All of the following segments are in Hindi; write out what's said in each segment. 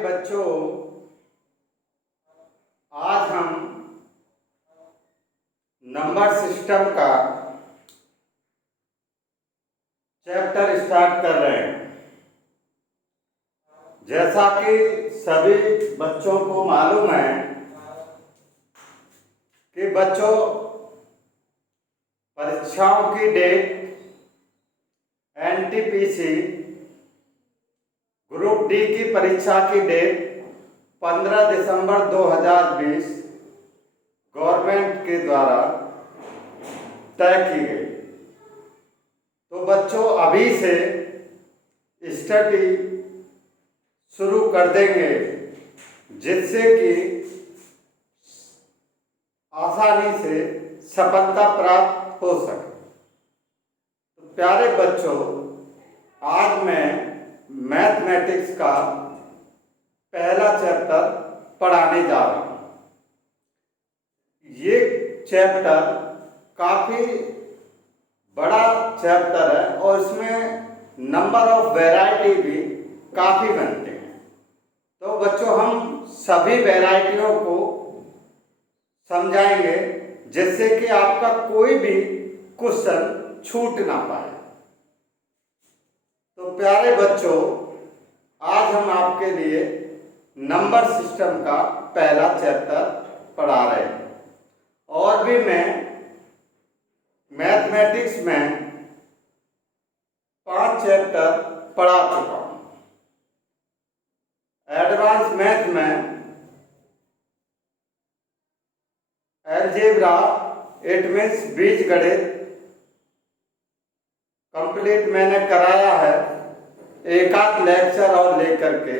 बच्चों, आज हम नंबर सिस्टम का चैप्टर स्टार्ट कर रहे हैं। जैसा कि सभी बच्चों को मालूम है कि बच्चों, परीक्षाओं की डेट एनटीपीसी ग्रुप डी की परीक्षा की डेट 15 दिसंबर 2020 गवर्नमेंट के द्वारा तय की गई। तो बच्चों, अभी से स्टडी शुरू कर देंगे जिससे कि आसानी से सफलता प्राप्त हो सके। तो प्यारे बच्चों, आज मैं मैथमेटिक्स का पहला चैप्टर पढ़ाने जा रहा हूँ। ये चैप्टर काफ़ी बड़ा चैप्टर है और इसमें नंबर ऑफ वैरायटी भी काफ़ी बनते हैं। तो बच्चों, हम सभी वैरायटियों को समझाएंगे जिससे कि आपका कोई भी क्वेश्चन छूट ना पाए। तो प्यारे बच्चों, आज हम आपके लिए नंबर सिस्टम का पहला चैप्टर पढ़ा रहे हैं। और भी मैं मैथमेटिक्स में 5 चैप्टर पढ़ा चुका हूँ। एडवांस मैथ में अलजेब्रा, इट मीन्स बीजगणित कंप्लीट मैंने कराया है। एक आध लेक्चर और लेकर के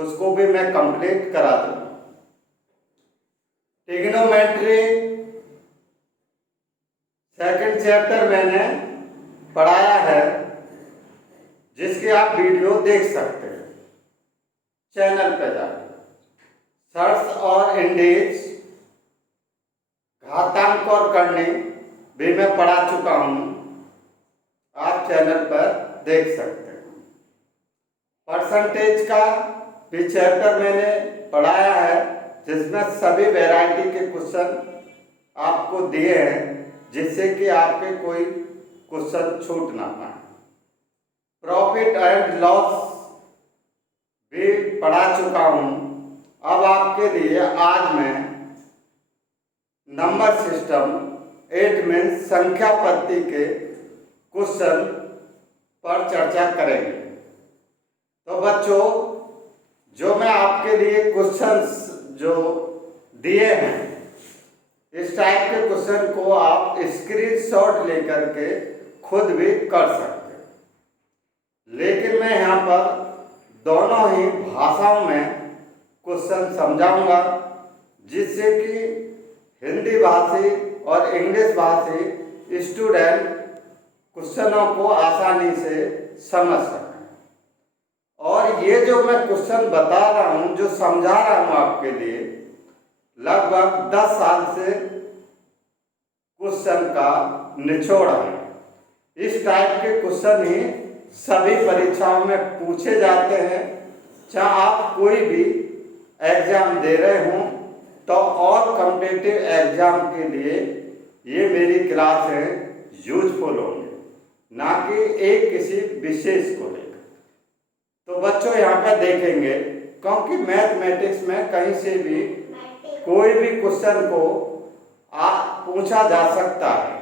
उसको भी मैं कंप्लीट करा दूँ। ट्रिग्नोमेट्री सेकंड चैप्टर मैंने पढ़ाया है, जिसकी आप वीडियो देख सकते हैं चैनल पर जाकर। सर्स और इंडेज, घातांक और करनी भी मैं पढ़ा चुका हूँ, आप चैनल पर देख सकते हैं। परसेंटेज का भी चैप्टर मैंने पढ़ाया है, जिसमें सभी वैरायटी के क्वेश्चन आपको दिए हैं जिससे कि आपके कोई क्वेश्चन छूट ना पाए। प्रॉफिट एंड लॉस भी पढ़ा चुका हूँ। अब आपके लिए आज मैं नंबर सिस्टम, इट मीन्स संख्या पद्धति के क्वेश्चन पर चर्चा करेंगे। तो बच्चों, जो मैं आपके लिए क्वेश्चंस जो दिए हैं, इस टाइप के क्वेश्चन को आप स्क्रीनशॉट लेकर के खुद भी कर सकते हैं। लेकिन मैं यहाँ पर दोनों ही भाषाओं में क्वेश्चन समझाऊंगा, जिससे कि हिंदी भाषी और इंग्लिश भाषी स्टूडेंट क्वेश्चनों को आसानी से समझ सकें। और ये जो मैं क्वेश्चन बता रहा हूँ, जो समझा रहा हूँ आपके लिए, लगभग 10 साल से क्वेश्चन का निचोड़ है। इस टाइप के क्वेश्चन ही सभी परीक्षाओं में पूछे जाते हैं। चाहे आप कोई भी एग्जाम दे रहे हों, तो और कॉम्पिटिटिव एग्जाम के लिए ये मेरी क्लासें यूजफुल होंगी, ना कि एक किसी विशेष को लेकर। तो बच्चों, यहाँ पर देखेंगे, क्योंकि मैथमेटिक्स में कहीं से भी कोई भी क्वेश्चन को पूछा जा सकता है,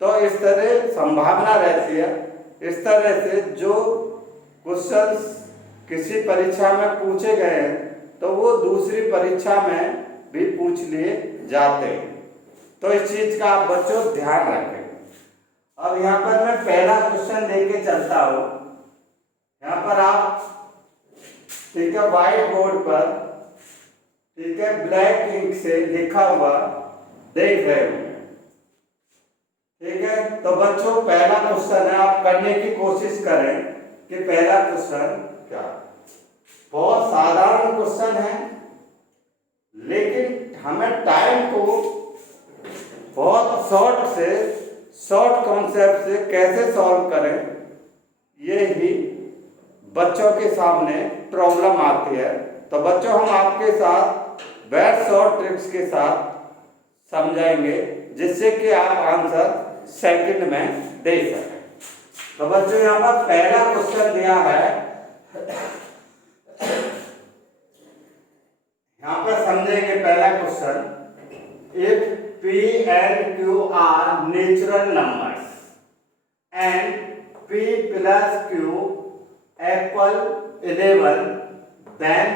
तो इस तरह संभावना रहती है। इस तरह से जो क्वेश्चंस किसी परीक्षा में पूछे गए हैं, तो वो दूसरी परीक्षा में भी पूछ लिए जाते हैं। तो इस चीज का आप बच्चों ध्यान रखें। अब यहाँ पर मैं पहला क्वेश्चन लेके चलता हूँ। यहाँ पर आप, ठीक है, व्हाइट बोर्ड पर, ठीक है, ब्लैक इंक से लिखा हुआ देख रहे हो, ठीक है। तो बच्चों, पहला क्वेश्चन है, आप करने की कोशिश करें कि पहला क्वेश्चन क्या। बहुत साधारण क्वेश्चन है, लेकिन हमें टाइम को बहुत शॉर्ट कॉन्सेप्ट से कैसे सॉल्व करें, ये ही बच्चों के सामने प्रॉब्लम आती है। तो बच्चों हम आपके साथ बैट्स और ट्रिक्स के साथ समझाएंगे जिससे कि आप आंसर सेकंड में दे सकें। तो बच्चों यहाँ पर पहला क्वेश्चन दिया है, यहाँ पर समझेंगे पहला question. If P and Q are natural numbers and P plus Q equal 11, then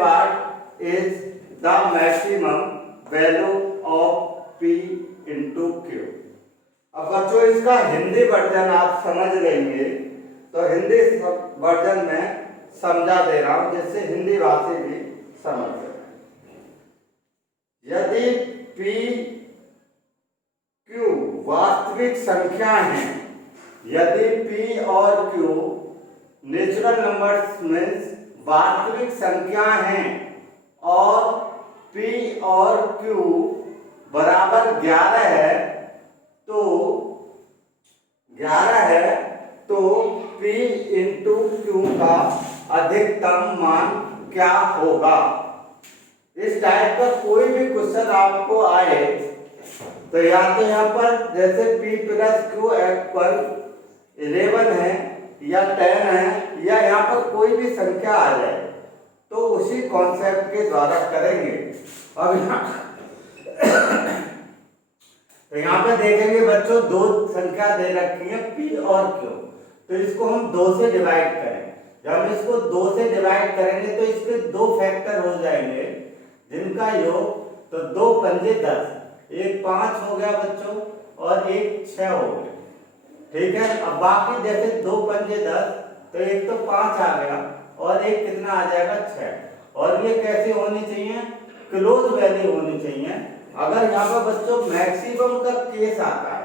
what is the maximum value of P into Q? अब बच्चों इसका हिंदी वर्जन आप समझ लेंगे, तो हिंदी वर्जन में समझा दे रहा हूं जिससे हिंदी भाषी भी समझ सके। यदि P Q वास्तविक संख्या हैं, यदि P और Q नेचुरल नंबर्स मीन्स वास्तविक संख्या हैं और P और Q बराबर 11 है, तो P इंटू Q का अधिकतम मान क्या होगा। इस टाइप का कोई भी क्वेश्चन आपको आए तो या तो यहाँ पर जैसे P प्लस Q इक्वल 11 है या 10 है या यहाँ पर कोई भी संख्या आ जाए तो उसी कॉन्सेप्ट के द्वारा करेंगे। अब यहाँ पे देखेंगे बच्चों दो संख्या दे रखी है P और Q, तो इसको हम 2 से डिवाइड करें। जब हम इसको 2 से डिवाइड करेंगे तो इसके 2 फैक्टर हो जाएंगे जिनका योग, तो 2 पंजे 10, एक 5 हो गया बच्चों और एक 6 हो गया, ठीक है। अब बाकी जैसे 2 पंजे 10, तो एक तो 5 आ गया और एक कितना आ जाएगा 6, और ये कैसे होनी चाहिए, क्लोज वैल्यू होनी चाहिए। अगर यहाँ पर बच्चों मैक्सिमम का केस आता है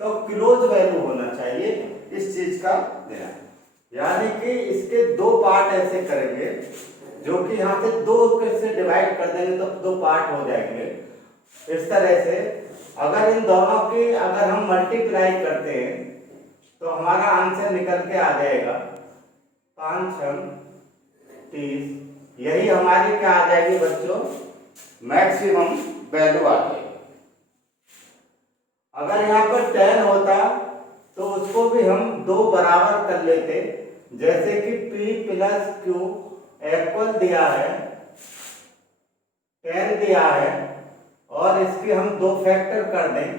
तो क्लोज वैल्यू होना चाहिए, इस चीज का ध्यान। यानी कि इसके 2 पार्ट ऐसे करेंगे जो कि यहाँ से 2 से डिवाइड कर देंगे तो 2 पार्ट हो जाएंगे। इस तरह से अगर इन दोनों की अगर हम मल्टीप्लाई करते हैं तो हमारा आंसर निकल के आ जाएगा 5 6 30। यही हमारी क्या आ जाएगी बच्चों, मैक्सिमम वैल्यू आ जाएगी। अगर यहाँ पर 10 होता तो उसको भी हम 2 बराबर कर लेते, जैसे कि P प्लस Q इक्वल दिया है 10 दिया है और इसके हम 2 फैक्टर कर दें,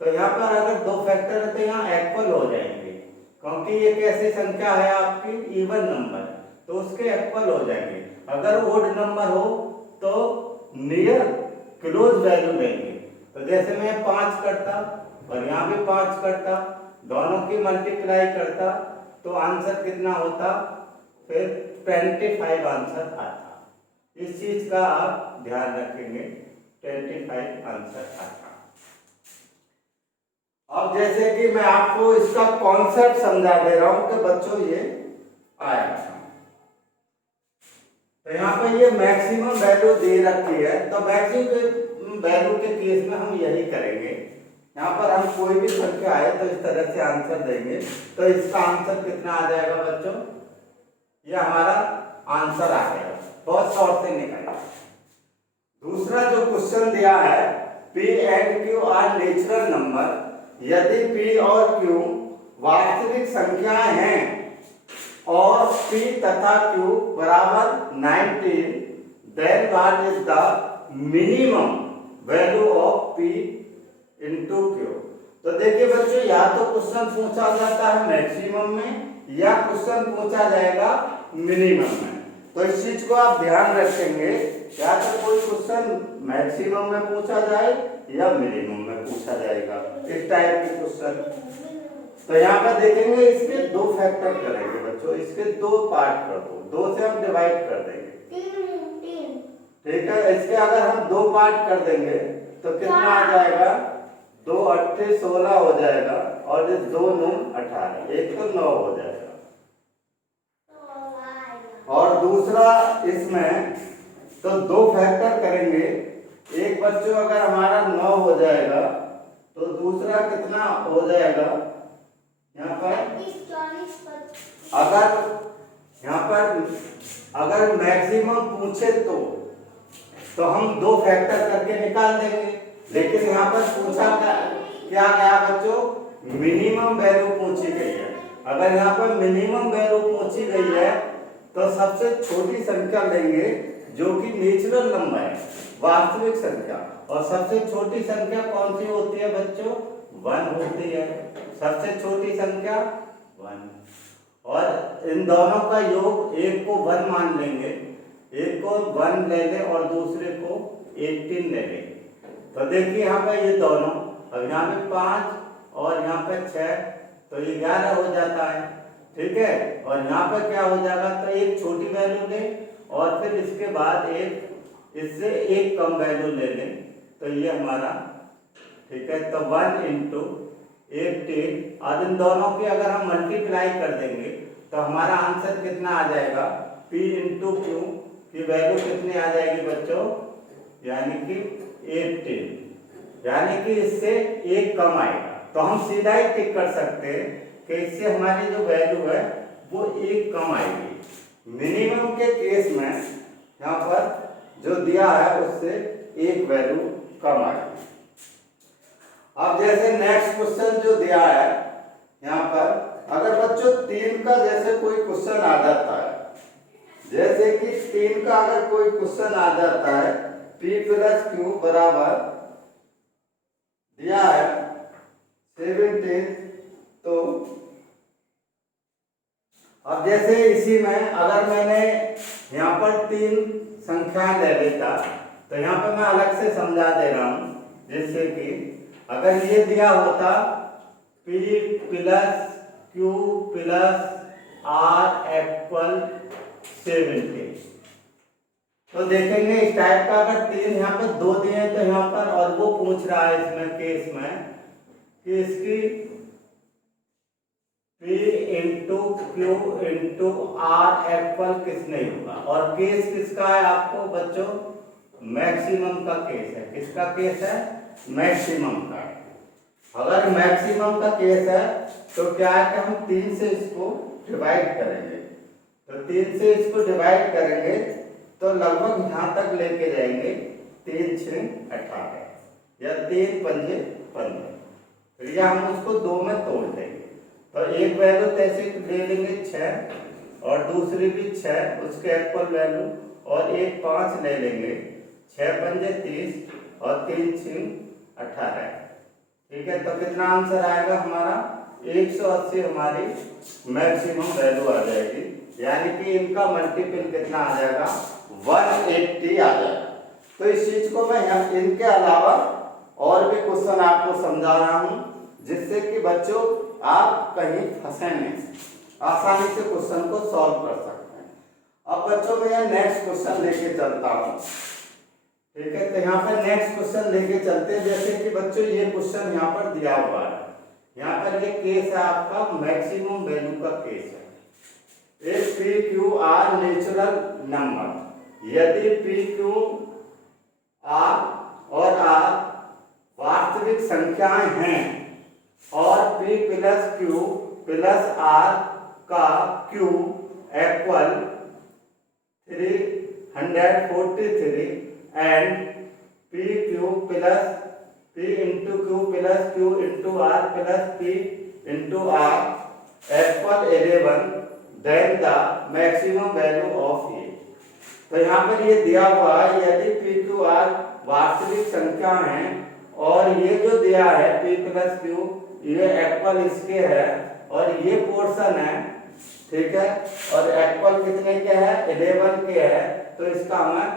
तो यहाँ पर अगर 2 फैक्टर है तो यहाँ इक्वल हो जाएंगे, क्योंकि ये कैसी संख्या है आपकी, इवन नंबर, तो उसके इक्वल हो जाएंगे। अगर ओड नंबर हो तो नियर क्लोज वैल्यू लेंगे। तो जैसे मैं 5 करता और यहाँ भी 5 करता, दोनों की मल्टीप्लाई करता तो आंसर कितना होता, फिर 25 आंसर आता। इस चीज का आप ध्यान रखेंगे, 25 आंसर आता। अब जैसे कि मैं आपको इसका कॉन्सेप्ट समझा दे रहा हूं कि बच्चों ये आया, तो यहाँ पे ये मैक्सिमम वैल्यू दे रखी है, तो मैक्सिमम वैल्यू के केस में हम यही करेंगे। यहाँ पर हम कोई भी संख्या आए तो इस तरह से आंसर देंगे, तो इसका आंसर कितना आ जाएगा बच्चों, ये हमारा आंसर आ जाएगा, बहुत शॉर्ट से निकलेगा। दूसरा जो क्वेश्चन दिया है, P and Q are natural number, यदि P और Q वास्तविक संख्याएं हैं और P तथा Q बराबर 19, then what is the minimum value of P into Q। तो देखिए बच्चों, या तो क्वेश्चन पूछा जाता है मैक्सिमम में या क्वेश्चन पूछा जाएगा मिनिमम में, तो इस चीज को आप ध्यान रखेंगे। या तो कोई क्वेश्चन मैक्सिमम में पूछा जाए या मिनिमम में पूछा जाएगा, इस टाइप के क्वेश्चन। तो यहाँ पर देखेंगे इसके 2 फैक्टर करेंगे बच्चों, इसके 2 पार्ट कर दो, 2 से हम डिवाइड कर देंगे, ठीक है। इसके अगर हम 2 पार्ट कर देंगे तो कितना आ जाएगा, 2 8 16 हो जाएगा और 2 9 18, एक तो 9 हो जाएगा। और दूसरा इसमें तो 2 फैक्टर करेंगे, एक बच्चों अगर हमारा 9 हो जाएगा तो दूसरा कितना हो जाएगा, यहाँ पर अगर यहाँ पर अगर मैक्सिमम पूछे तो हम 2 फैक्टर करके निकाल देंगे, लेकिन यहाँ पर पूछा क्या गया बच्चों, मिनिमम वैल्यू पूछी गई है। अगर यहाँ पर मिनिमम वैल्यू पूछी गई है तो सबसे छोटी संख्या लेंगे जो कि नेचुरल नंबर है, वास्तविक संख्या। और सबसे छोटी संख्या कौन सी होती है बच्चों, 1 होती है। सबसे छोटी संख्या 1, और इन दोनों का योग, एक को 1 मान लेंगे, एक को 1 ले लें और दूसरे को 18 ले लें। तो देखिए यहाँ पे ये दोनों, अब यहाँ पे 5 और यहाँ पे 6, तो ये 11 हो जाता है, ठीक है। और यहाँ पे क्या हो जाएगा, तो एक छोटी वैल्यू लें और फिर इसके बाद इससे एक कम वैल्यू ले लें, तो ये हमारा, ठीक है। तो 1 इंटू 18, और इन दोनों की अगर हम मल्टीप्लाई कर देंगे तो हमारा आंसर कितना आ जाएगा, P इंटू क्यू की वैल्यू कितनी आ जाएगी बच्चों, यानी कि 18, यानी कि इससे एक कम आएगा। तो हम सीधा ही टिक कर सकते हैं कि इससे हमारी जो वैल्यू है वो एक कम आएगी। मिनिमम के केस में यहाँ पर जो दिया है उससे एक वैल्यू कम आएगी। अब जैसे नेक्स्ट क्वेश्चन जो दिया है यहाँ पर, अगर बच्चों 3 का जैसे कोई क्वेश्चन आ जाता है, जैसे कि 3 का अगर कोई क्वेश्चन आ जाता है, P प्लस क्यू बराबर दिया है 17, तो अब जैसे इसी में अगर मैंने यहाँ पर 3 संख्याएं ले लेता, तो यहाँ पर मैं अलग से समझा दे रहा हूँ, जैसे कि अगर ये दिया होता P plus Q plus R equal 70, तो देखेंगे इस टाइप का अगर 3 यहाँ पर 2 दिए हैं, तो यहाँ पर और वो पूछ रहा है इसमें केस में कि इसकी P into Q into R equal किस नहीं होगा। और केस किसका है आपको बच्चों, मैक्सिमम का केस है। किसका केस है, मैक्सिमम का। अगर मैक्सिमम का केस है तो क्या है कि हम 3 से इसको डिवाइड करेंगे, तो 3 से इसको डिवाइड करेंगे तो लगभग यहाँ तक लेके जाएंगे, 3 6 18 या 3 पंजे 15, फिर यह हम उसको 2 में तोड़ देंगे। तो एक वैल्यू तैसे ले लेंगे 6 और दूसरी भी 6 उसके इक्वल वैल्यू, और एक 5 ले लेंगे, 6 पंजे 30 और 3 6 18, ठीक है। तो कितना आंसर आएगा हमारा, 180 हमारी मैक्सिमम वैल्यू आ जाएगी, यानी कि इनका मल्टीपल कितना आ जाएगा, 180 आ जाएगा। तो इस चीज को मैं इनके अलावा और भी क्वेश्चन आपको समझा रहा हूं, जिससे कि बच्चों आप कहीं फंसे नहीं, आसानी से क्वेश्चन को सॉल्व कर सकते हैं। अब बच्चों मैं यह नेक्स्ट क्वेश्चन लेके चलता हूं, ठीक है। तो यहाँ पर नेक्स्ट क्वेश्चन लेके चलते हैं। जैसे कि बच्चों ये क्वेश्चन यहाँ पर दिया हुआ है, यहाँ पर ये केस है आपका मैक्सिमम वैल्यू का केस है। If P Q R natural number, यदि पी क्यू आर और आर वास्तविक संख्याएं हैं और P plus Q plus R का Q equal 343 and P Q plus P into Q plus Q into R plus P into R equal 11, then the maximum value of A. तो यहाँ पर ये दिया हुआ है, यदि P क्यू आर वास्तविक संख्या है और ये जो दिया है P प्लस क्यू ये इक्वल इसके है और ये पोर्शन है, ठीक है, और इक्वल कितने के है, 11 के है, तो इसका हमें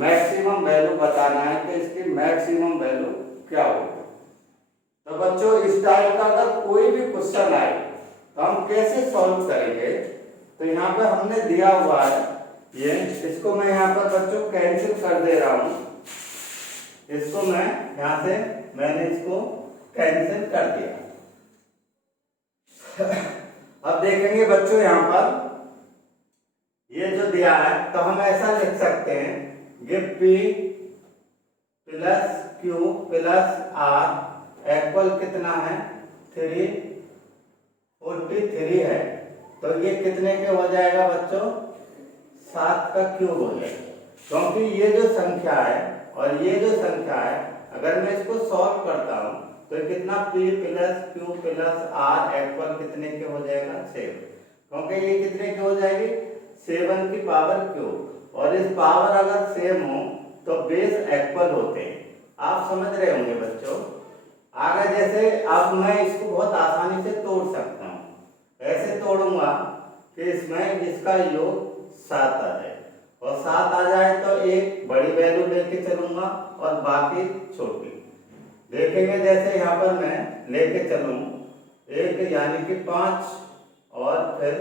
मैक्सिमम वैल्यू बताना है कि इसकी मैक्सिमम वैल्यू क्या होगी। तो बच्चों इस टाइप का अगर कोई भी क्वेश्चन आए तो हम कैसे सॉल्व करेंगे, तो यहाँ पर हमने दिया हुआ है ये, इसको मैं यहाँ पर बच्चों कैंसिल कर दे रहा हूँ, इसको मैं यहाँ से मैंने इसको कैंसिल कर दिया। अब देखेंगे बच्चों यहाँ पर ये जो दिया है, तो हम ऐसा लिख सकते हैं कि P plus Q plus R equal कितना है, 43 है, तो ये कितने के हो जाएगा बच्चों? 7 का क्यूब हो जाएगा। क्योंकि ये जो संख्या है और ये जो संख्या है, अगर मैं इसको सॉल्व करता हूँ तो कितना p plus q plus r equal कितने के हो जाएगा? 7। क्योंकि ये कितने के हो जाएगी? 7 की पावर क्यूब, और इस पावर अगर सेम हो तो बेस इक्वल होते हैं। आप समझ रहे होंगे बच्चों। आगे जैसे अब मैं इसको बहुत आसानी से तोड़ सकता हूँ, ऐसे तोड़ूंगा कि इसमें इसका योग 7 आ जाए, और 7 आ जाए तो एक बड़ी वैल्यू लेके चलूंगा और बाकी छोटी। देखेंगे जैसे यहाँ पर मैं लेके चलूँ एक यानी कि 5, और फिर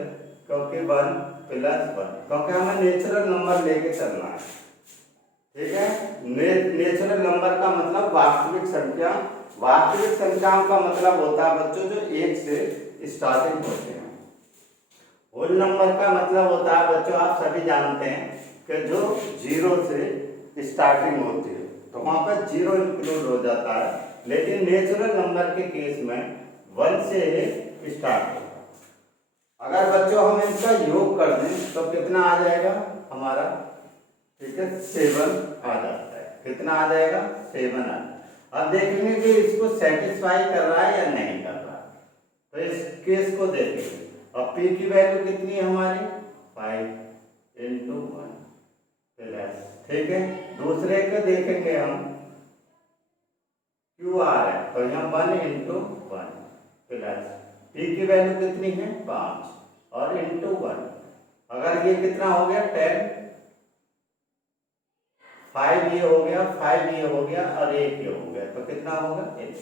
क्योंकि 1 प्लस 1, क्योंकि हमें नेचुरल नंबर लेके चलना है, ठीक है। नेचुरल नंबर का मतलब वास्तविक संख्या। वास्तविक संख्याओं का मतलब होता है बच्चों जो 1 से स्टार्टिंग होते हैं। होल नंबर का मतलब होता है बच्चों, आप सभी जानते हैं कि जो 0 से स्टार्टिंग होती है, तो वहां पर 0 इंक्लूड हो जाता है। लेकिन नेचुरल नंबर के केस में 1 से स्टार्ट होता है। अगर बच्चों हम इनका योग कर दें तो कितना आ जाएगा हमारा? ठीक है, 7 आ जाता है। कितना आ जाएगा? 7 आ जाएगा। अब देखेंगे कि इसको सेटिस्फाई कर रहा है या नहीं कर रहा है, तो इस केस को देखेंगे। अब p की वैल्यू कितनी है हमारी? 5 इंटू 1 प्लस, ठीक है। दूसरे को देखेंगे हम, क्यू आ रहा है तो यहाँ 1 इंटू 1 प्लस, p की वैल्यू कितनी है? 5 और इंटू 1, अगर ये कितना हो गया? 10, 5 ये हो गया, 5 ये हो गया और 1 ये हो गया, तो कितना होगा? 8।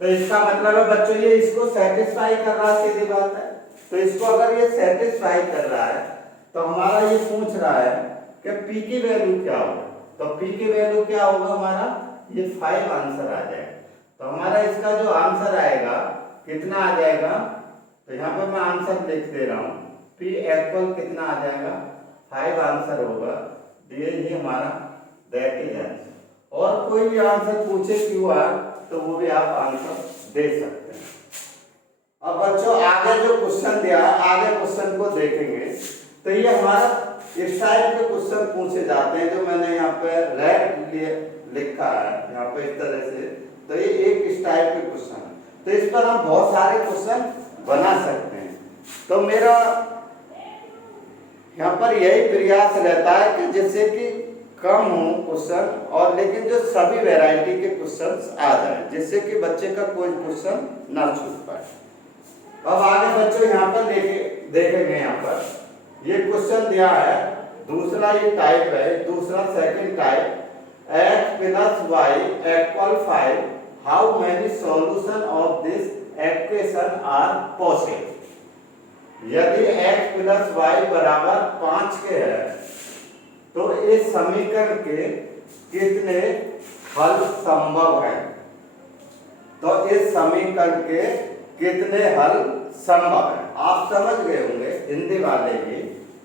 तो इसका मतलब है बच्चों ये इसको सेटिस्फाई कर रहा है, सीधी बात है। तो इसको अगर ये सेटिस्फाई कर रहा है तो हमारा ये पूछ रहा है कि p की वैल्यू क्या होगा, तो p की वैल्यू क्या होगा हमारा? ये 5 आंसर आ जाएगा। तो हमारा इसका जो आंसर आएगा कितना आ जाएगा? तो यहाँ पर मैं आंसर लिख दे रहा हूँ, p इक्वल कितना आ जाएगा? 5 आंसर होगा। ये हमारा दैट इज आंसर। और कोई भी आंसर पूछे QR तो वो भी आप आंसर दे सकते हैं। अब बच्चों आगे जो क्वेश्चन दिया है, आगे क्वेश्चन को देखेंगे तो ये हमारा इस टाइप के क्वेश्चन पूछे जाते हैं, जो मैंने यहाँ पे रेड लिखा है यहाँ पे इस तरह से। तो ये एक इस टाइप के क्वेश्चन है, तो इस पर हम बहुत सारे क्वेश्चन बना सकते हैं। तो मेरा यहाँ पर यही प्रयास रहता है कि जिससे कि कम हो क्वेश्चन, और लेकिन जो सभी वैरायटी के क्वेश्चंस आ जाए, जिससे कि बच्चे का कोई क्वेश्चन ना छूट पाए। अब आगे बच्चों यहाँ पर देखेंगे, यहाँ पर ये क्वेश्चन दिया है, दूसरा ये टाइप है, दूसरा second type, x plus Y equal 5, how many solution of this equation are possible. यदि x प्लस वाई बराबर 5 के है तो इस समीकरण के कितने हल संभव है? तो इस समीकरण के कितने हल संभव है? आप समझ गए होंगे हिंदी वाले भी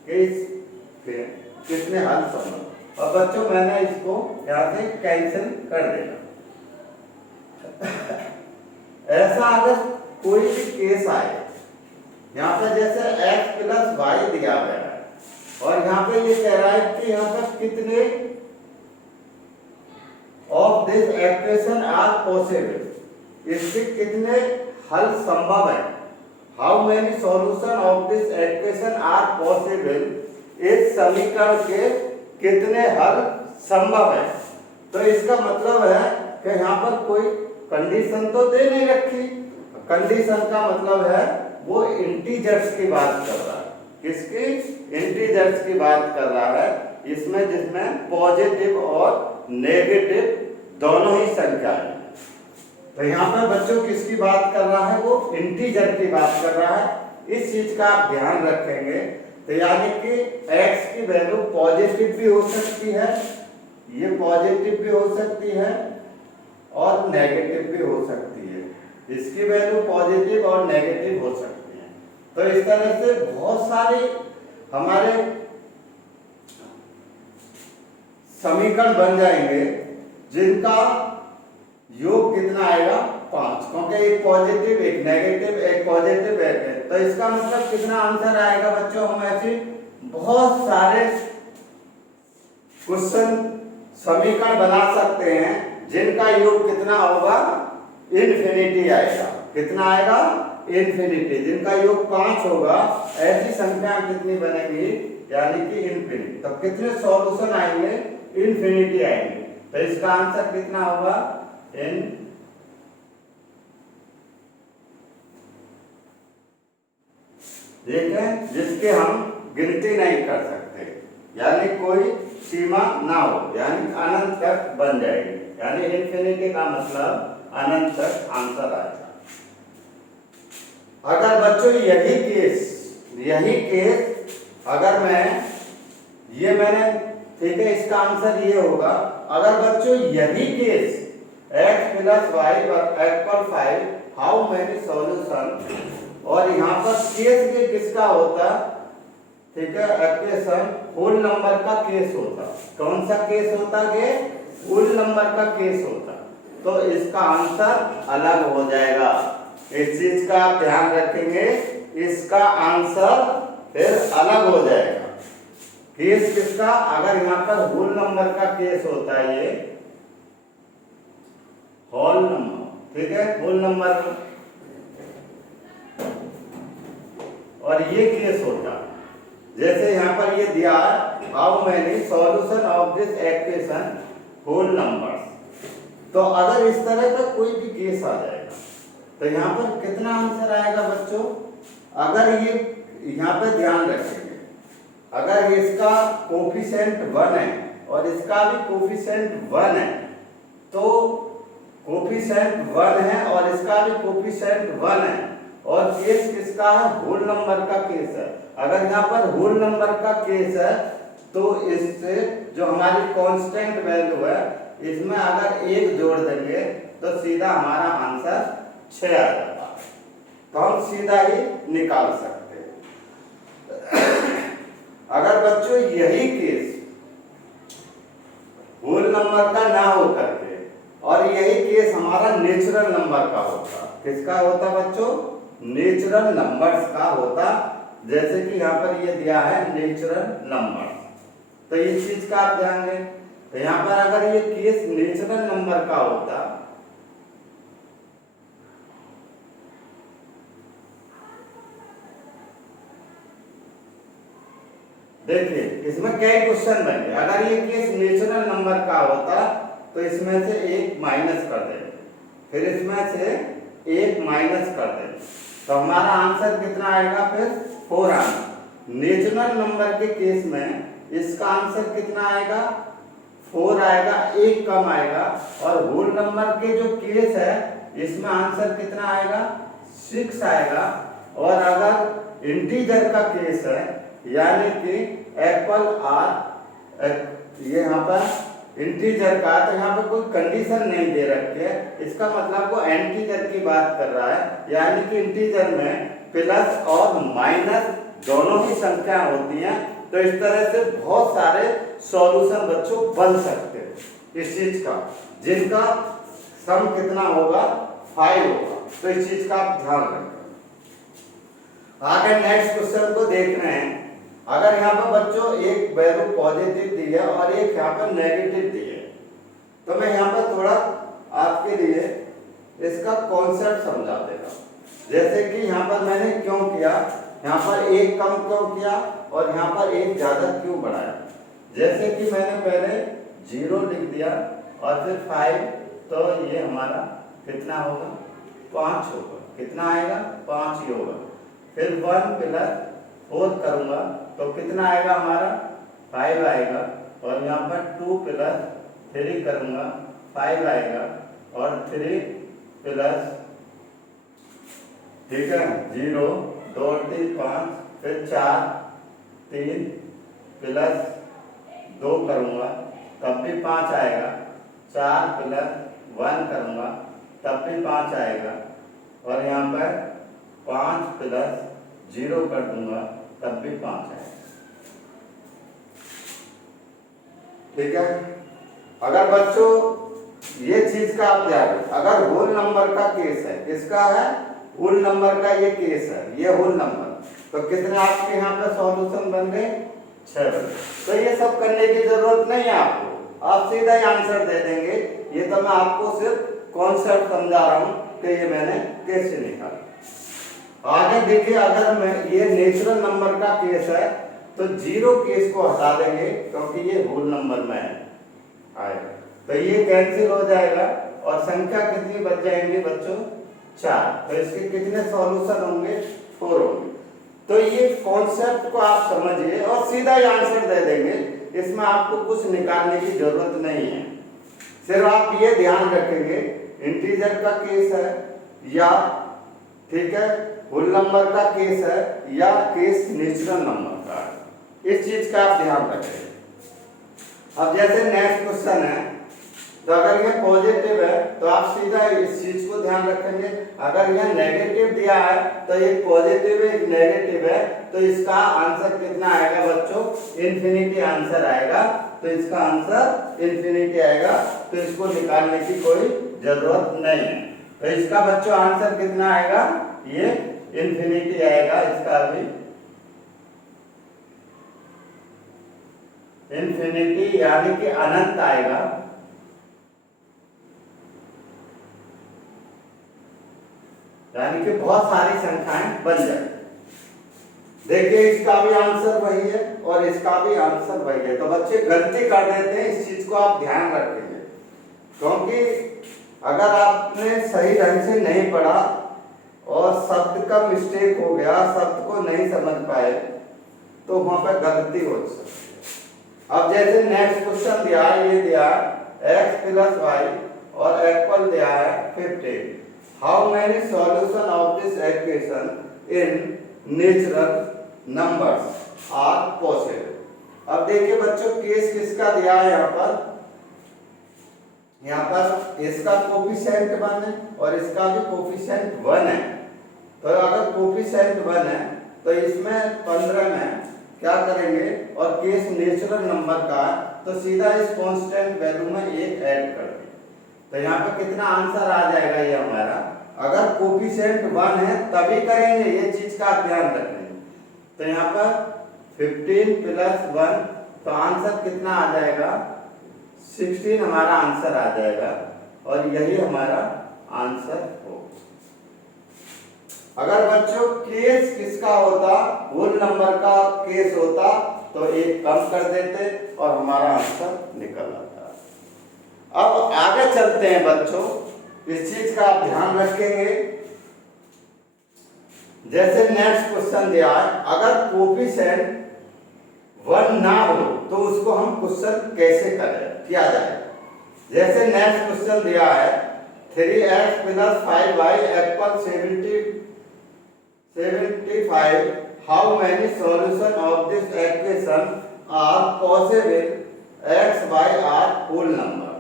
कि इसके कितने हल संभव। और बच्चों मैंने इसको यहाँ से कैंसिल कर देना। ऐसा अगर कोई भी केस आए, यहाँ पे जैसे x प्लस वाई दिया गया है और यहाँ पे ये कह रहा है कि यहाँ पर कितने of this equation are possible, इसके कितने हल संभव है। How many solution of this equation are possible, इस समीकरण के कितने हल संभव है। तो इसका मतलब है कि यहाँ पर कोई कंडीशन तो दे नहीं रखी। कंडीशन का मतलब है वो इंटीजर्स की बात कर रहा है। किसकी? इंटीजर्स की बात कर रहा है, इसमें जिसमें पॉजिटिव और नेगेटिव दोनों ही संख्या है। तो यहाँ पर बच्चों किसकी बात कर रहा है? वो इंटीजर की बात कर रहा है। इस चीज का आप ध्यान रखेंगे। तो यानी कि x की वैल्यू पॉजिटिव भी हो सकती है, ये पॉजिटिव भी हो सकती है और नेगेटिव भी हो सकती है। इसकी वैल्यू पॉजिटिव और नेगेटिव हो सकती है। तो इस तरह से बहुत सारे हमारे समीकरण बन जाएंगे जिनका योग कितना आएगा? 5, क्योंकि एक पॉजिटिव एक नेगेटिव एक पॉजिटिव एक है, तो इसका मतलब कितना आंसर आएगा बच्चों। हम ऐसे बहुत सारे क्वेश्चन समीकरण बना सकते हैं जिनका योग कितना होगा, इनफिनिटी आएगा। कितना आएगा, इनफिनिटी। जिनका योग 5 होगा, ऐसी संख्या कितनी बनेगी, यानी कि इनफिनिटी। तब कितने सॉल्यूशन आएंगे, इनफिनिटी आएंगे। तो इसका आंसर कितना होगा, इन देखें जिसके हम गिनती नहीं कर सकते, यानी कोई सीमा ना हो, यानी अनंत तक बन जाएगी। यानी इनफिनिटी का मतलब अनंत तक आंसर आएगा। अगर बच्चों यही केस अगर मैंने ठीक है, इसका आंसर ये होगा। अगर बच्चों यही case x + y = 5, how many solution, और यहाँ पर केस ये किसका होता, ठीक है, एक्वेशन होल नंबर का केस होता। कौन सा केस होता, ये होल नंबर का केस होता। तो इसका आंसर अलग हो जाएगा। इस चीज का आप ध्यान रखेंगे, इसका आंसर फिर अलग हो जाएगा। केस किसका, अगर यहाँ पर होल नंबर का केस होता है, ये होल नंबर, ठीक है, होल नंबर, और ये केस होता। जैसे यहाँ पर ये दिया है, how many solution of this equation whole numbers. तो अगर इस तरह का कोई भी केस आ जाएगा, तो यहाँ पर कितना आंसर आएगा बच्चों। अगर ये यहाँ पे ध्यान रखेंगे, अगर इसका कोफिशिएंट 1 है और इसका भी कोफिशिएंट 1 है, तो कोफिशिएंट 1 है और इसका भी कोफिशिएंट 1 है, और केस किसका है, होल नंबर का केस है। अगर यहाँ पर होल नंबर का केस है, तो इससे जो हमारी कांस्टेंट वैल्यू है, इसमें अगर 1 जोड़ देंगे तो सीधा हमारा आंसर 6 आ जाता है। तो हम सीधा ही निकाल सकते हैं। अगर बच्चों यही केस होल नंबर का ना हो करके, और यही केस हमारा नेचुरल नंबर का होता, किसका होता बच्चों, नेचुरल नंबर्स का होता। जैसे कि यहाँ पर ये दिया है नेचुरल नंबर, तो इस चीज का आप ध्यान दें। तो यहाँ पर अगर ये केस नेचुरल नंबर का होता, देखिए इसमें कई क्वेश्चन बनेंगे। अगर ये केस नेचुरल नंबर का होता, तो इसमें से 1 माइनस कर देंगे, फिर इसमें से 1 माइनस कर देंगे, तो हमारा आंसर कितना आएगा, फिर 4 आएगा। नेचुरल नंबर के केस में इसका आंसर कितना आएगा, 4 आएगा, 1 कम आएगा। और होल नंबर के जो केस है, इसमें आंसर कितना आएगा, 6 आएगा। और अगर इंटीजर का केस है, यानी कि एप्पल आर, ये यहाँ पर इंटीजर का, तो यहाँ पर कोई कंडीशन नहीं दे रखी है, इसका मतलब वो इंटीजर की बात कर रहा है। यानी कि इंटीजर में प्लस और माइनस दोनों ही संख्या होती हैं। तो इस तरह से बहुत सारे सॉल्यूशन बच्चों बन सकते हैं इस चीज का, जिनका सम कितना होगा, 5 होगा। तो इस चीज का आप ध्यान रखें। आगे नेक्स्ट क्वेश्चन को देख रहे हैं। अगर यहाँ पर बच्चों एक वैल्यू पॉजिटिव दी है और एक यहाँ पर नेगेटिव दी है, तो मैं यहाँ पर थोड़ा आपके लिए इसका कॉन्सेप्ट समझा देगा। जैसे कि यहाँ पर मैंने क्यों किया, यहाँ पर 1 कम क्यों किया और यहाँ पर 1 ज्यादा क्यों बढ़ाया। जैसे कि मैंने पहले 0 लिख दिया और फिर 5, तो ये हमारा कितना होगा, 5 होगा। कितना आएगा, 5 ही होगा। फिर 1 + 4 करूंगा तो कितना आएगा हमारा, 5 आएगा। और यहाँ पर 2 + 3 करूंगा, 5 आएगा। और 3 +, ठीक है, 0 2 3 5, फिर 4 3 + 2 करूंगा तब भी 5 आएगा। 4 + 1 करूंगा तब भी 5 आएगा। और यहाँ पर 5 + 0 कर दूंगा तब भी 5 आएगा। ठीक है। अगर बच्चों ये चीज का आप ध्यान रखें। अगर होल नंबर का केस है, किसका है, होल नंबर का ये केस है, ये होल नंबर, तो कितने आपके यहाँ पे सॉल्यूशन बन गए, 6 बन गए। तो ये सब करने की जरूरत नहीं है आपको, आप सीधा ही आंसर दे देंगे। ये तो मैं आपको सिर्फ कॉन्सेप्ट समझा रहा हूँ कि ये मैंने कैसे निकाला। आगे देखिए, अगर मैं ये नेचुरल नंबर का केस है तो जीरो केस को हटा देंगे क्योंकि ये होल नंबर में है, तो ये कैंसिल हो जाएगा और संख्या कितनी बच जाएंगी बच्चों, 4। तो इसके कितने सॉल्यूशन होंगे, 4 होंगे। तो ये कॉन्सेप्ट को आप समझिए और सीधा ही आंसर दे देंगे, इसमें आपको कुछ निकालने की जरूरत नहीं है। सिर्फ आप ये ध्यान रखेंगे इंटीजर का केस है या ठीक है होल नंबर का केस है या केस नेचुरल नंबर का है, इस चीज का आप ध्यान रखें। अब जैसे नेक्स्ट क्वेश्चन है, तो अगर ये पॉजिटिव है तो आप सीधा इस चीज को ध्यान रखेंगे। अगर यह नेगेटिव दिया है तो एक पॉजिटिव है एक नेगेटिव है, तो इसका आंसर कितना आएगा बच्चों, इन्फिनिटी आंसर आएगा। तो इसका आंसर इन्फिनिटी आएगा, तो इसको निकालने की कोई जरूरत नहीं है। तो इसका बच्चों आंसर कितना आएगा, ये इन्फिनिटी आएगा, इसका भी इन्फिनिटी यानी कि अनंत आएगा। यानी कि बहुत सारी संख्याएं बन जाए। देखिए इसका भी आंसर वही है और इसका भी आंसर वही है। तो बच्चे गलती कर देते हैं, इस चीज को आप ध्यान रखेंगे, क्योंकि अगर आपने सही ढंग से नहीं पढ़ा और शब्द का मिस्टेक हो गया, शब्द को नहीं समझ पाए, तो वहां पर गलती हो सकती है। अब जैसे नेक्स्ट क्वेश्चन दिया है, ये दिया x + y और इक्वल दिया है 15। How many solution of this equation in natural numbers are possible. अब देखिए बच्चों केस किसका दिया है, यहाँ पर इसका कोफिशिएंट 1 है और इसका भी कोफिशिएंट 1 है। तो अगर कोफिशिएंट 1 है तो इसमें 15 में क्या करेंगे, और केस नेचुरल नंबर का तो सीधा इस कांस्टेंट वैल्यू में 1 ऐड कर दें। तो यहाँ पे कितना आंसर आ जाएगा ये हमारा, अगर कोफिशिएंट 1 है तभी करेंगे, ये चीज का आप ध्यान रखेंगे। तो यहाँ पर 15 + 1 तो आंसर कितना आ जाएगा, 16 हमारा आंसर आ जाएगा और यही हमारा आंसर हो। अगर बच्चों केस किसका होता, होल नंबर का केस होता तो 1 कम कर देते और हमारा आंसर निकल आता। अब आगे चलते हैं बच्चों, इस चीज का आप ध्यान रखेंगे। जैसे नेक्स्ट क्वेश्चन दिया है, अगर कोफिशिएंट 1 ना हो तो उसको हम क्वेश्चन कैसे किया जाए। जैसे नेक्स्ट क्वेश्चन दिया है 3x + 5y = 75। How many solution of this equation are possible, x y are whole number.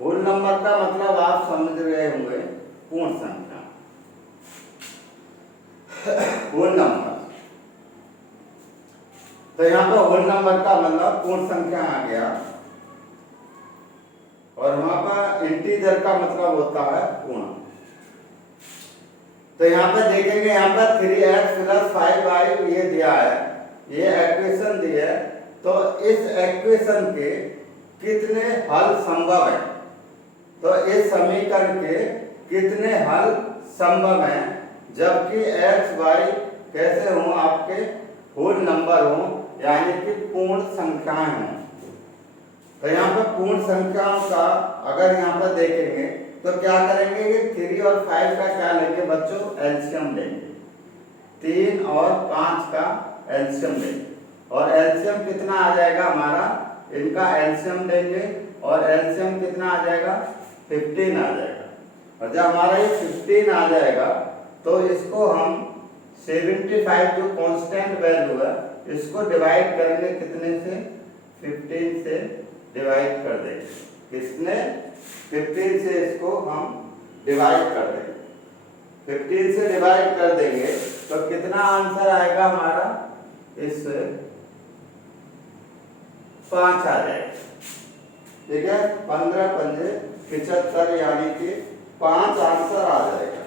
Whole number का मतलब आप समझ रहे होंगे पूर्ण संख्या, होल नंबर। तो यहाँ पर होल नंबर का मतलब पूर्ण संख्या आ गया और वहां पर इंटीजर का मतलब होता है पूर्ण। तो यहाँ पर देखेंगे, यहाँ पर 3x + 5y ये दिया है, ये इक्वेशन दी है। तो इस इक्वेशन के कितने हल संभव है, तो इस समीकरण के कितने हल संभव हैं, जबकि x y कैसे हों, आपके होल नंबर हों, यानी कि पूर्ण संख्याएं हों। तो यहाँ पर पूर्ण संख्याओं का अगर यहाँ पर देखेंगे तो क्या करेंगे, ये 3 और 5 का क्या लेंगे बच्चों, एलसीएम लेंगे। 3 और 5 का एलसीएम लेंगे और एलसीएम कितना आ जाएगा हमारा, इनका एलसीएम लेंगे और एलसीएम कितना आ जाएगा, 15 आ जाएगा। और जब हमारा ये 15 आ जाएगा तो इसको हम 75 जो कांस्टेंट वैल्यू है इसको डिवाइड करेंगे कितने से, 15 से डिवाइड कर देंगे। किसने, 15 से इसको हम डिवाइड कर देंगे। 15 से डिवाइड कर देंगे तो कितना आंसर आएगा हमारा, इस 5 आ जाएगा। ठीक है, 15 × 5 75 यानी कि 5 आंसर आ जाएगा।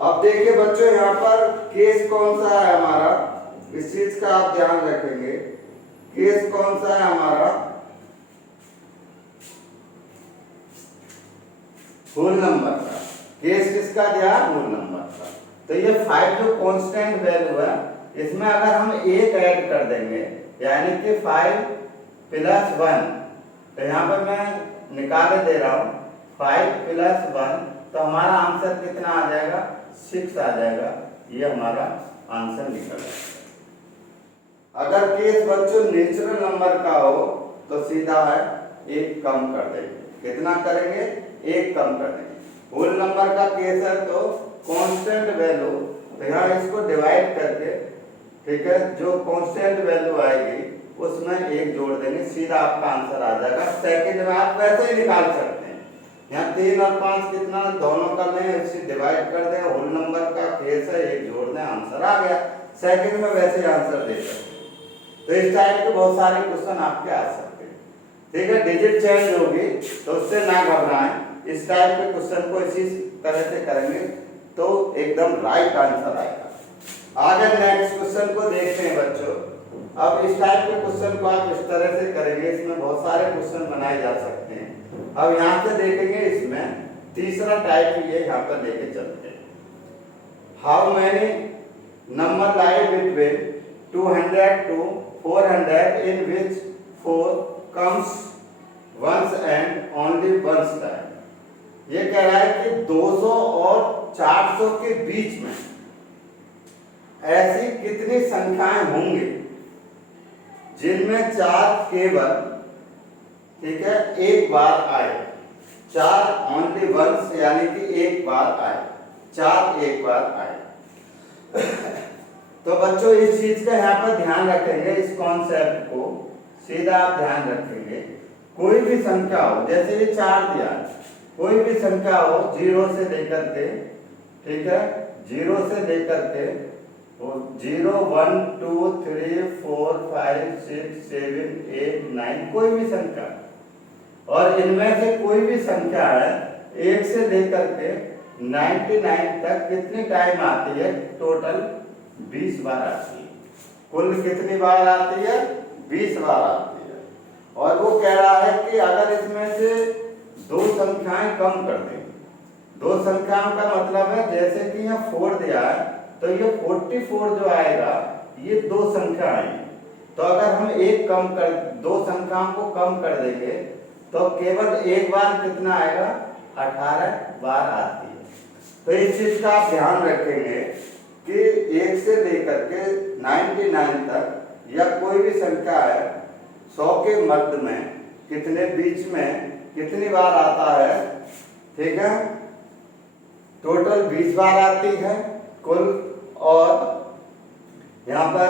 अब देखिए बच्चों यहाँ पर केस कौन सा है हमारा, इस चीज का आप ध्यान रखेंगे। केस कौन सा है हमारा, होल नंबर का। केस किसका दिया, होल नंबर का। तो ये 5 जो कांस्टेंट वैल्यू है, इसमें अगर हम एक ऐड कर देंगे यानी कि 5 + 1, तो यहाँ पर मैं निकाले दे रहा हूँ 5 + 1, तो हमारा आंसर कितना आ जाएगा, 6 आ जाएगा। ये हमारा आंसर निकल जाएगा। अगर केस बच्चों नेचुरल नंबर का हो तो सीधा है एक कम कर देंगे। कितना करेंगे, एक कम कर देंगे। होल नंबर का केस है तो कांस्टेंट वैल्यू, तो यहाँ इसको डिवाइड करके, ठीक है, जो कांस्टेंट वैल्यू आएगी उसमें एक जोड़ देंगे, सीधा आपका आंसर आ जाएगा। सेकंड में आप वैसे ही निकाल सकते हैं, यहाँ 3 और 5 कितना दोनों कर लें, इसे डिवाइड कर दें, होल नंबर का केस है, एक जोड़ दें, आंसर आ गया। सेकंड में वैसे ही आंसर दे सकते हैं। तो इस टाइप के बहुत सारे क्वेश्चन आपके आ सकते हैं, ठीक है। डिजिट चेंज होगी तो उससे ना घबराएं, इस टाइप के क्वेश्चन को इसी तरह से करेंगे तो एकदम राइट आंसर आएगा। आगे नेक्स्ट क्वेश्चन को देखते हैं बच्चों। अब इस टाइप के क्वेश्चन को आप इस तरह से करेंगे, इसमें बहुत सारे क्वेश्चन बनाए जा सकते हैं। अब यहाँ से देखेंगे, इसमें तीसरा टाइप ये यहाँ पर लेके चलते हैं। How many number lie between 200 to 400 in which 4 comes once and only once time। ये कह रहा है कि 200 और 400 के बीच में ऐसी कितनी संख्याएं होंगी जिनमें 4 केवल, ठीक है, एक बार आए। 4 ओनली वंस यानी कि एक बार आए, 4 एक बार आए। तो बच्चों इस चीज का यहाँ पर ध्यान रखेंगे, इस कॉन्सेप्ट को सीधा आप ध्यान रखेंगे। कोई भी संख्या हो, जैसे ये 4 दिया है, कोई भी संख्या हो 0 से लेकर के, ठीक है, 0 से लेकर के 0 1 2 3 4 5 6 7 8 9, कोई भी संख्या, और इनमें से कोई भी संख्या है 1 से लेकर के 99 तक कितनी टाइम आती है, टोटल 20 बार आती है। कुल कितनी बार आती है, 20 बार आती है। और वो कह रहा है कि अगर इसमें से 2 संख्याएं कम कर दें, 2 संख्याओं का मतलब है, जैसे कि यहाँ 4 दिया है तो ये 44 जो आएगा ये 2 संख्या आएगी। तो अगर हम एक कम कर, 2 संख्याओं को कम कर देंगे तो केवल एक बार कितना आएगा, 18 बार आती है। तो इस चीज का आप ध्यान रखेंगे कि 1 से लेकर के 99 तक या कोई भी संख्या है 100 के मध्य में कितने, बीच में कितनी बार आता है, ठीक है, टोटल 20 बार आती है कुल। और यहाँ पर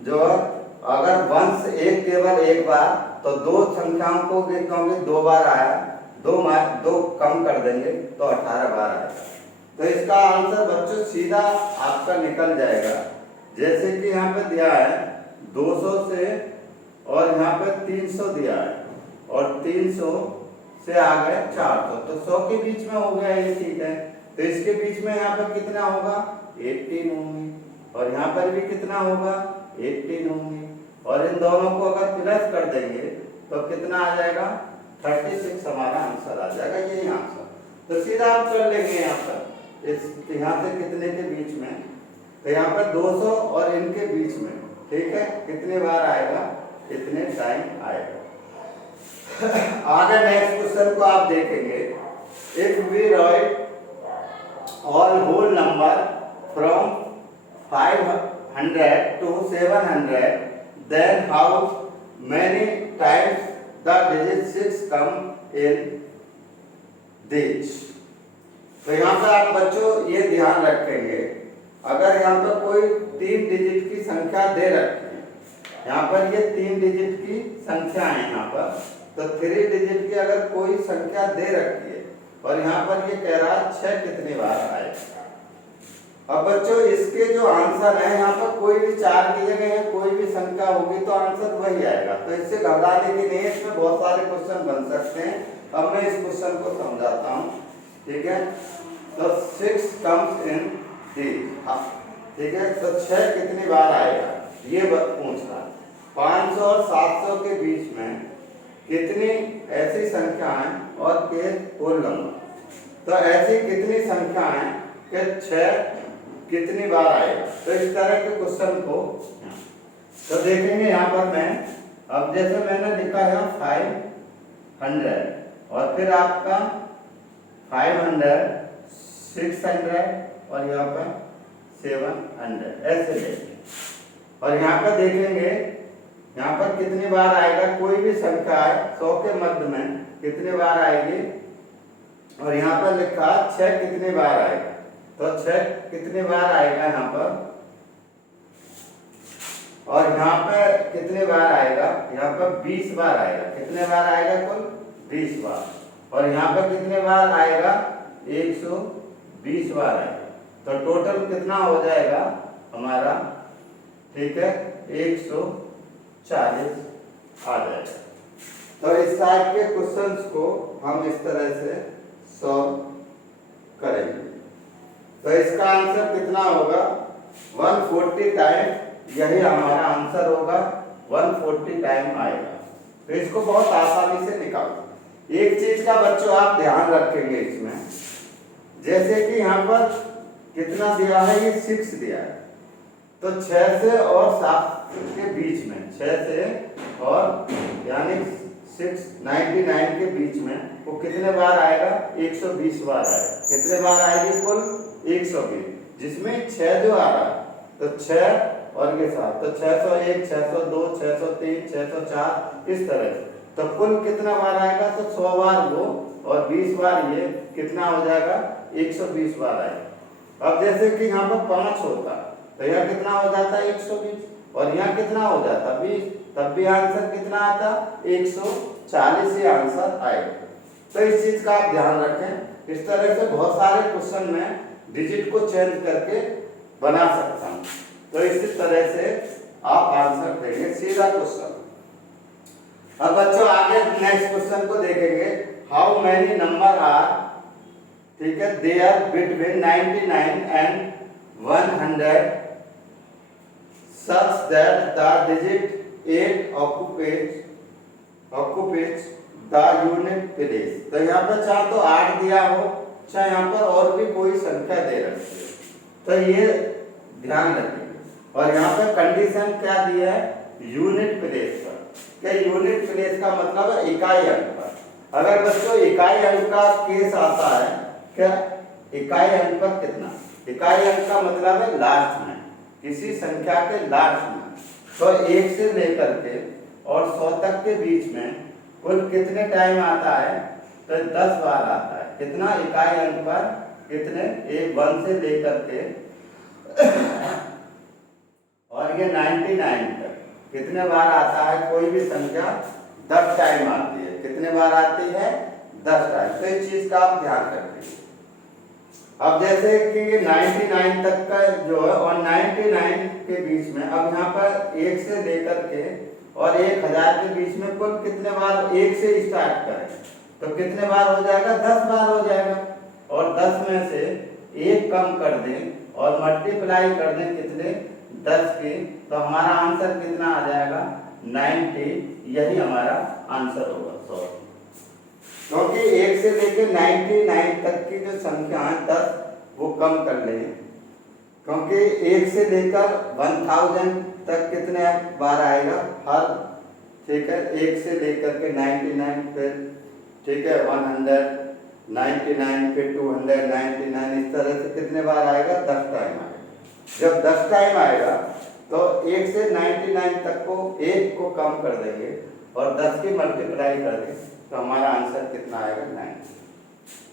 जो अगर वंश एक केवल एक बार, तो 2 संख्याओं को क्योंकि 2 बार आया, 2 कम कर देंगे तो 18 बार आएगा। तो इसका आंसर बच्चों सीधा आपका निकल जाएगा। जैसे कि यहाँ पे दिया है 200 से, और यहाँ पे 300 दिया है, और 300 से आ गए 400, तो 100 के बीच में हो गया, ये ठीक है। तो इसके बीच में यहाँ पर कितना होगा, 18 होंगे, और यहाँ पर भी कितना होगा, 18 होंगे, और इन दोनों को अगर प्लस कर देंगे तो कितना आ जाएगा, 36 हमारा आंसर आ जाएगा, यही आंसर। तो सीधा आप कर लेंगे यहाँ पर, इस यहाँ से कितने के बीच में, तो यहाँ पर 200 और इनके बीच में, ठीक है, कितने बार आएगा, कितने टाइम आएगा। आगे नेक्स्ट क्वेश्चन को आप देखेंगे। If we write all whole number from 500 to 700, then how many times the digit 6 come in these? तो यहाँ पर आप बच्चों ये ध्यान रखेंगे, अगर यहाँ पर कोई 3 डिजिट की संख्या दे रखी है, यहाँ पर ये 3 डिजिट की संख्या है यहाँ पर, तो 3 डिजिट की अगर कोई संख्या दे रखी है और यहाँ पर ये कह रहा है 6 कितनी बार आएगा। अब बच्चों इसके जो आंसर है, यहाँ पर कोई भी 4 की जगह है कोई भी संख्या होगी तो आंसर वही आएगा, तो इससे घबराने की नहीं है। इसमें बहुत सारे क्वेश्चन बन सकते हैं। अब मैं इस क्वेश्चन को समझाता हूँ, ठीक है। तो 6 कम्स इन डी, ठीक है। तो 6 कितनी बार आएगा ये पूछना। 500 और 700 के बीच में कितनी ऐसी संख्याएं और के कुल नंबर, तो ऐसी कितनी संख्याएं के 6 कितनी बार आएगा। तो इस तरह के क्वेश्चन को तो देखेंगे यहाँ पर मैं। अब जैसे मैंने लिखा है 500 और फिर आपका 500, 600 और यहाँ पर 700 ऐसे लेंगे। और यहाँ पर देखेंगे यहाँ पर कितनी बार आएगा, कोई भी संख्या है 100 के मध्य में कितनी बार आएगी। और यहाँ पर लिखा 6 कितनी बार आएगा, तो 6 कितनी बार आएगा यहाँ पर। और यहाँ पे कितने बार आएगा, यहाँ पर 20 बार आएगा। कितने बार आएगा, कुल 20 बार। और यहाँ पर कितने बार आएगा, 120 बार आएगा। तो टोटल कितना हो जाएगा हमारा, ठीक है, 140 आ जाएगा। तो इस टाइप के क्वेश्चंस को हम इस तरह से सॉल्व करेंगे। तो इसका आंसर कितना होगा, 140 टाइम, यही हमारा आंसर होगा, 140 टाइम आएगा। तो इसको बहुत आसानी से निकालो। एक चीज का बच्चों आप ध्यान रखेंगे इसमें, जैसे कि यहाँ पर कितना दिया है, ये 6 दिया है, तो 6 से और 7 के बीच में, 6 से और यानी 699 के बीच में वो कितने बार आएगा, 120 बार आएगा। कितने बार आएगी, कुल 120, जिसमें 6 जो आ रहा है तो 6 और के साथ तो 601, 602, 603, 604 इस तरह से। तो कुल कितना बार आएगा, तो 100 बार वो और 20 बार ये, कितना हो जाएगा, 120 बार आएगा। अब जैसे कि यहाँ पर 5 होता तो यहाँ कितना हो जाता है, 120, और यहाँ कितना हो जाता 20, तब भी आंसर कितना आता, 140 ही आंसर आएगा। तो इस चीज का आप ध्यान रखें। इस तरह से बहुत सारे क्वेश्चन में डिजिट को चेंज करके बना सकता हूँ। तो इसी तरह से आप आंसर देंगे, सीधा क्वेश्चन। अब बच्चों आगे नेक्स्ट क्वेश्चन को देखेंगे। हाउ मेनी नंबर आर, ठीक है, they are between 99 and 100 such that the digit 8 occupies the unit place। तो यहाँ पर चाहे तो 8 दिया हो, चाहे यहाँ पर और भी कोई संख्या दे रखी है, तो ये ध्यान रखिए। और यहाँ पे कंडीशन क्या दिया है, यूनिट प्लेस पर। क्या यूनिट प्लेस का मतलब है इकाई अंक पर। अगर बच्चों इकाई अंक का केस आता है, क्या इकाई अंक पर कितना, इकाई अंक का मतलब है लास्ट में, किसी संख्या के लास्ट में। तो 1 से लेकर के और 100 तक के बीच में कुल कितने टाइम आता है, तो 10 बार आता है। कितना इकाई अंक पर कितने, 1 से लेकर के और ये 99 तक कितने बार आता है, कोई भी संख्या 10 टाइम आती है। कितने बार आती है, 10 टाइम। तो इस चीज का आप ध्यान रखिए। अब जैसे कि 99 तक का जो है और 99 के बीच में, अब यहाँ पर 1 से लेकर के और 1000 के बीच में कुल कितने बार, 1 से स्टार्ट करें तो कितने बार हो जाएगा, 10 बार हो जाएगा। और 10 में से 1 कम कर दें और मल्टीप्लाई कर दें कितने, 10 के, तो हमारा आंसर कितना आ जाएगा, 90। यही हमारा आंसर होगा 100। क्योंकि 1 से लेकर 99 तक की जो संख्या है 10 वो कम कर लें, क्योंकि 1 से लेकर 1000 तक कितने बार आएगा हर, ठीक है, 1 से लेकर के 99 फिर, ठीक है, 199 फिर 299, इस तरह से कितने बार आएगा, 10 टाइम आएगा। जब 10 टाइम आएगा तो 1 से 99 तक को 1 को कम कर देंगे और 10 की मल्टीप्लाई कर देंगे, तो हमारा आंसर कितना आएगा, 90।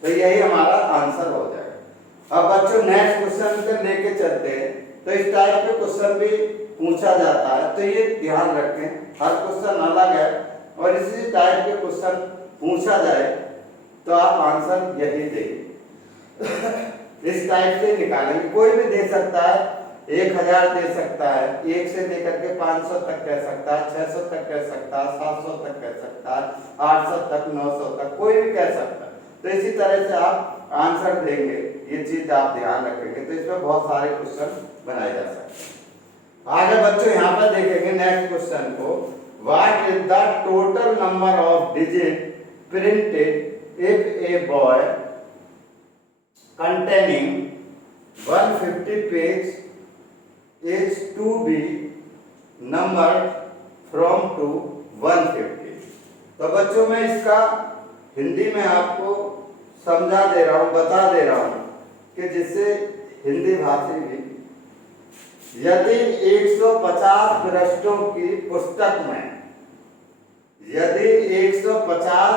तो यही हमारा आंसर हो जाएगा। अब बच्चों नेक्स्ट क्वेश्चन पे लेके चलते हैं। तो इस टाइप के क्वेश्चन भी पूछा जाता है, तो ये ध्यान रखें, हर क्वेश्चन अलग है और इसी टाइप के क्वेश्चन पूछा जाए तो आप आंसर यही देंगे। इस टाइप से निकालेंगे। कोई भी दे सकता है, 1000 दे सकता है, 1 से लेकर के 500 तक कह सकता है, 600 तक कह सकता है, 700 तक कह सकता है, 800 तक, 900 तक, कोई भी कह सकता है। तो इसी तरह से आप आंसर देंगे, ये चीज आप ध्यान रखेंगे, तो इसमें बहुत सारे क्वेश्चन बनाए जा सकते हैं। आगे बच्चों यहाँ पर देखेंगे नेक्स्ट क्वेश्चन को, what is the total number of digit printed if a boy containing 150 page is to be numbered from to 150। तो बच्चों मैं इसका हिंदी में आपको समझा दे रहा हूँ, बता दे रहा हूँ कि जिससे हिंदी भाषी भी, यदि 150 पृष्ठों की पुस्तक में, यदि 150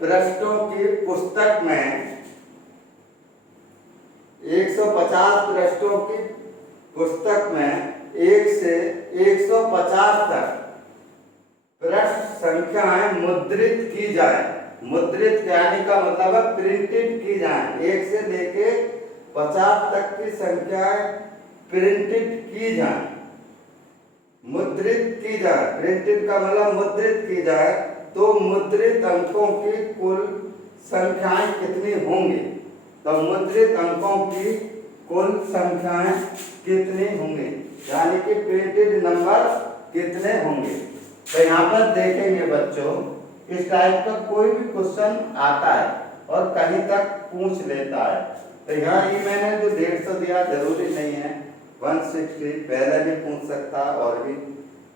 पृष्ठों की पुस्तक में 150 पृष्ठों की पुस्तक में 1 से 150 तक पृष्ठ संख्याएं मुद्रित की जाए, मुद्रित यानी का मतलब है प्रिंटेड की जाए, 1 से लेके 50 तक की संख्याएं प्रिंटेड की जाए, मुद्रित की जाए, प्रिंटेड का मतलब मुद्रित की जाए, तो मुद्रित अंकों की कुल संख्याएं कितनी होंगी? तो मुद्रित अंकों की कुल संख्याएं कितनी होंगी, यानी कि प्रिंटेड नंबर कितने होंगे। तो यहाँ पर देखेंगे बच्चों, इस टाइप का कोई भी क्वेश्चन आता है और कहीं तक पूछ लेता है। तो यहाँ ये मैंने जो 150 दिया जरूरी नहीं है, 160 पहले भी पूछ सकता है और भी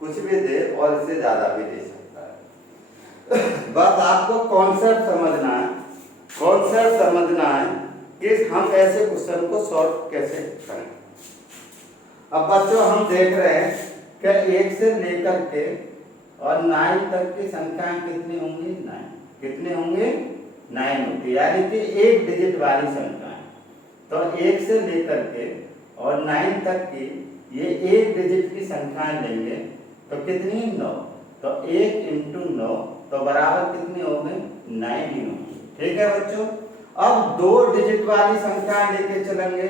कुछ भी दे और इससे ज्यादा भी दे सकता है। बस आपको कॉन्सेप्ट समझना है, कॉन्सेप्ट समझना है कि हम ऐसे क्वेश्चन को सॉल्व कैसे करें। अब बच्चों हम देख रहे हैं कि 1 से लेकर के और 9 तक की संख्याएं कितनी होंगी? 9। कितने होंगे? 9 होती, यानी कि 1 डिजिट वाली संख्याएं। तो 1 से लेकर के और 9 तक की ये 1 डिजिट की संख्याएं लेंगे तो कितनी? 9। तो 1 × 9 तो बराबर कितने होंगे? 9 ही होंगे। ठीक है बच्चों। अब 2 डिजिट वाली संख्या लेके चलेंगे।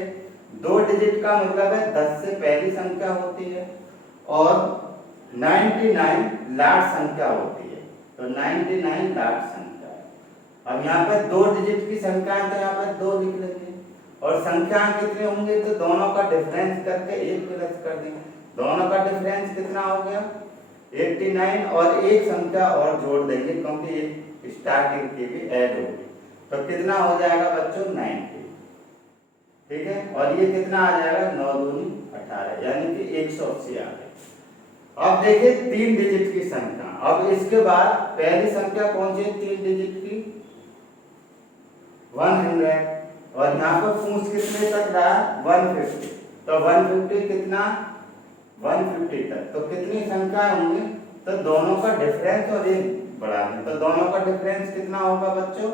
2 डिजिट का मतलब है 10 से पहली संख्या होती है और 99 लास्ट संख्या होती है। तो 99 लास्ट संख्या है। अब यहाँ पे 2 डिजिट की संख्या है तो यहाँ पर 2 लिख लेंगे और संख्या कितने होंगे तो दोनों का डिफरेंस करके 1 प्लस कर देंगे। दोनों का डिफरेंस कितना हो गया? 89 और एक संख्या और जोड़ देंगे क्योंकि एक स्टार्टिंग की भी ऐड होगी। तो कितना हो जाएगा बच्चों? 90। ठीक है। और ये कितना आ जाएगा? 9 दूनी 18, यानी कि 180 आ गए। अब देखिए 3 डिजिट की संख्या। अब इसके बाद पहली संख्या कौन सी? 3 डिजिट की 100 और यहाँ पर पूछ कितने तक रहा? 150। तो 150 कितना? 150 तक। तो कितनी संख्या होंगी? तो दोनों का डिफरेंस और एक बढ़ा दें। तो दोनों का डिफरेंस कितना होगा बच्चों?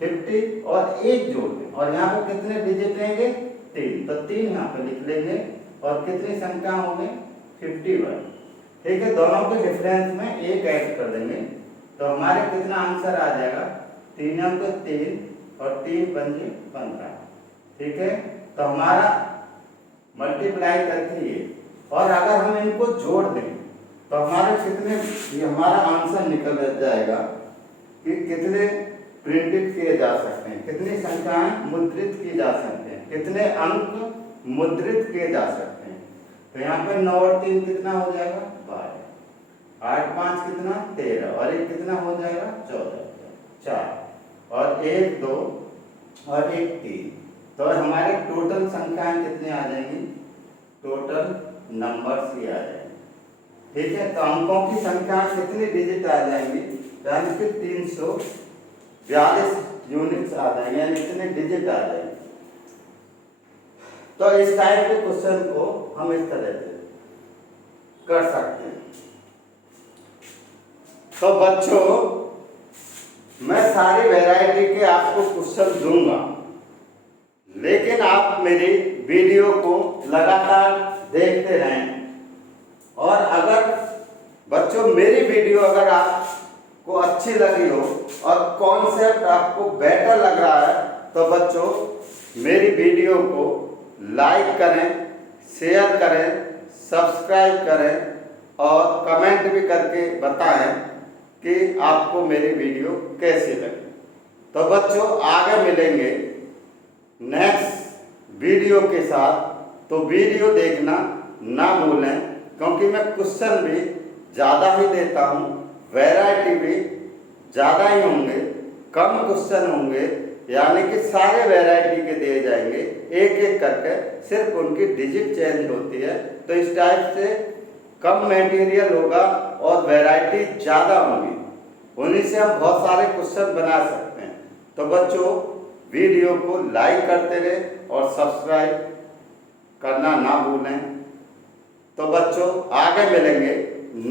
50 और एक जोड़ दें। और यहाँ पे कितने डिजिट लेंगे? 3। तो 3 यहाँ पे लिख लेंगे और कितनी संख्या होंगे? 51। ठीक है। दोनों के डिफरेंस में एक ऐड कर देंगे तो हमारे कितना आंसर आ जाएगा? 3 अंक 3 और 3 पंजे 15। ठीक है। तो हमारा मल्टीप्लाई करके ये, और अगर हम इनको जोड़ दें तो हमारे कितने, ये हमारा आंसर निकल जाएगा कि कितने प्रिंटेड किए जा सकते हैं, कितनी संख्याएं मुद्रित की जा सकते हैं, कितने अंक मुद्रित किए जा सकते हैं। तो यहाँ पे 9 और 3 कितना हो जाएगा? 12। 8 5 कितना? 13 और 1 कितना हो जाएगा? 14। 4 और 1 2 और 1 3। तो हमारे टोटल संख्याएं कितनी आ जाएंगी? टोटल नंबर्स ही आ जाएंगे। ठीक है। तो अंकों की संख्या कितनी डिजिट आ जाएंगी? यानी कि 342 यूनिट्स आ जाएंगे, यानी इतने डिजिट आ जाएंगे। तो इस टाइप के क्वेश्चन को हम इस तरह से कर सकते हैं। तो बच्चों मैं सारी वैरायटी के आपको क्वेश्चन दूंगा, लेकिन आप मेरी वीडियो को लगातार देखते रहें। और अगर बच्चों मेरी वीडियो अगर आपको अच्छी लगी हो और कॉन्सेप्ट आपको बेटर लग रहा है तो बच्चों मेरी वीडियो को लाइक करें, शेयर करें, सब्सक्राइब करें और कमेंट भी करके बताएं कि आपको मेरी वीडियो कैसी लगी। तो बच्चों आगे मिलेंगे नेक्स्ट वीडियो के साथ, तो वीडियो देखना ना भूलें, क्योंकि मैं क्वेश्चन भी ज़्यादा ही देता हूँ, वैरायटी भी ज़्यादा ही होंगे, कम क्वेश्चन होंगे, यानी कि सारे वैरायटी के दिए जाएंगे एक एक करके, सिर्फ उनकी डिजिट चेंज होती है। तो इस टाइप से कम मटेरियल होगा और वैरायटी ज़्यादा होंगी, उन्हीं से हम बहुत सारे क्वेश्चन बना सकते हैं। तो बच्चों वीडियो को लाइक करते रहें और सब्सक्राइब करना ना भूलें। तो बच्चों आगे मिलेंगे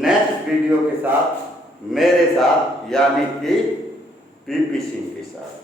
नेक्स्ट वीडियो के साथ, मेरे साथ यानी कि पीपी सिंह के साथ।